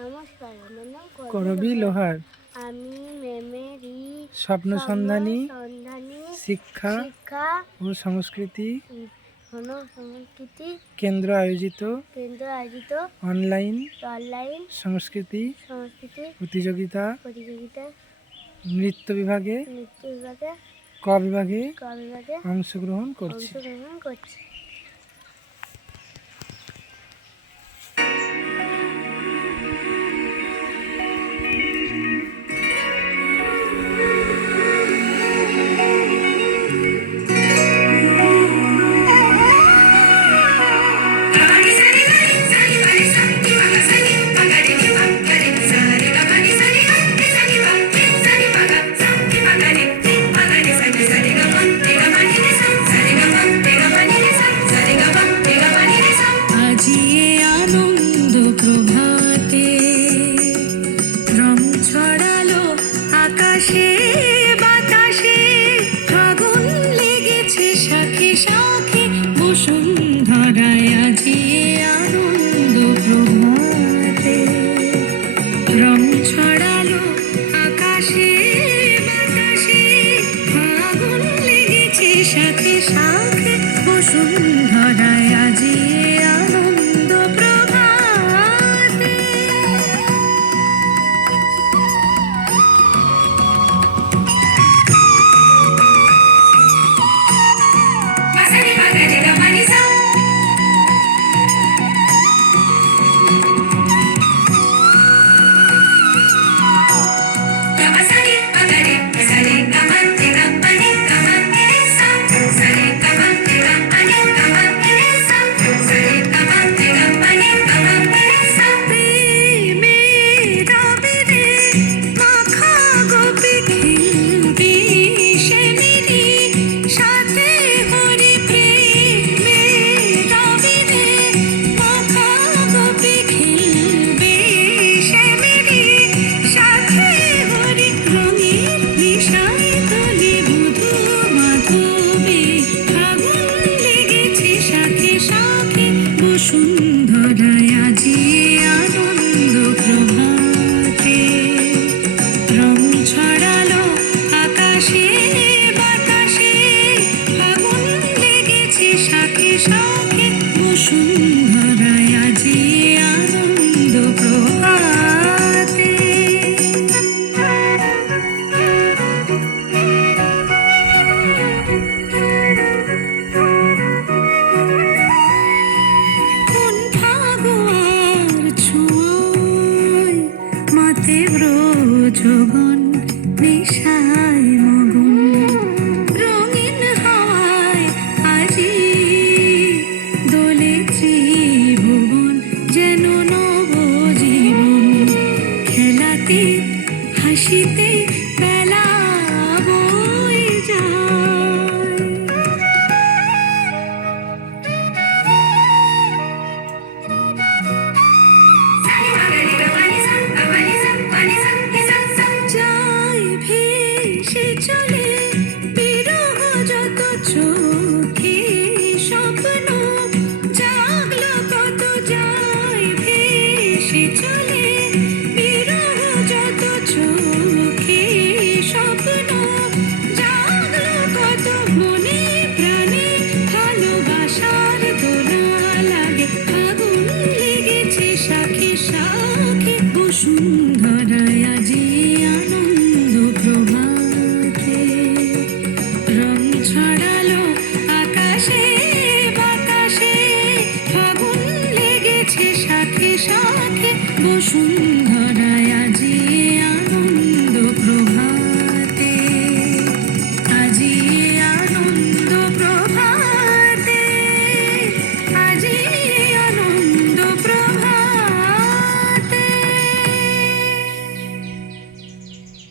নমস্কার, আমার নাম করবী লোহার। আমি মেমেরি স্বপ্ন সন্ধানী শিক্ষা শিক্ষা ও সংস্কৃতি সংস্কৃতি কেন্দ্র আয়োজিত অনলাইন সংস্কৃতি প্রতিযোগিতা নৃত্য বিভাগে ক বিভাগে অংশগ্রহণ করছি। আকাশে বাতাসে ফাগুন লেগেছে শাখে শাখে বসুন্ধরায় আজি আনন্দ প্রভাতে রং ছড়ালো আকাশে বাতাসে ফাগুন লেগেছে শাখে শাখে বসুন্ধরায় আজি আনন্দ প্রভাতে। বসুন্ধরায় আজি আনন্দ প্রভাতে রং ছড়ালো আকাশে বাতাসে ফাগুন লেগেছে শাখে শাখে বসুন্ধরায় আজি আনন্দ প্রভাতে। যৌবন নেশায় মগন রঙিন হাওয়ায় আজি দোলে ত্রিভুবন যেন নবজীবন খেলাতে হাসিতে বেলা বয়ে যায়। চলে বিরহ যত চোখে স্বপ্ন জাগলো কত যায় ভেসে চলে বিরহ যত চোখে স্বপ্ন জাগলো কত মনে প্রাণে ভালোবাসার দোলা লাগে ফাগুন লেগেছে শাখে শাখে বসুন্ধরায়